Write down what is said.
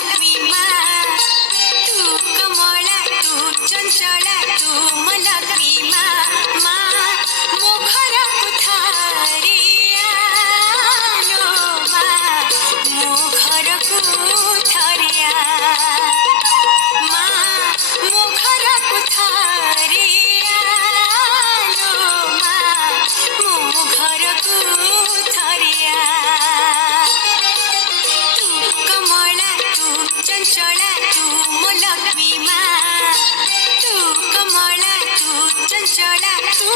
लक्ष्मी माँ तू कमला तू चंचला तू म लक्ष्मी माँ माँ मुखर कुथरिया लो माँ मुखर कुथरिया माँ मुखर कुथरिया लो माँ मुखर कुथरिया कमला तू चंचला तू म लक्ष्मी माँ तू कमला तू चंचला तू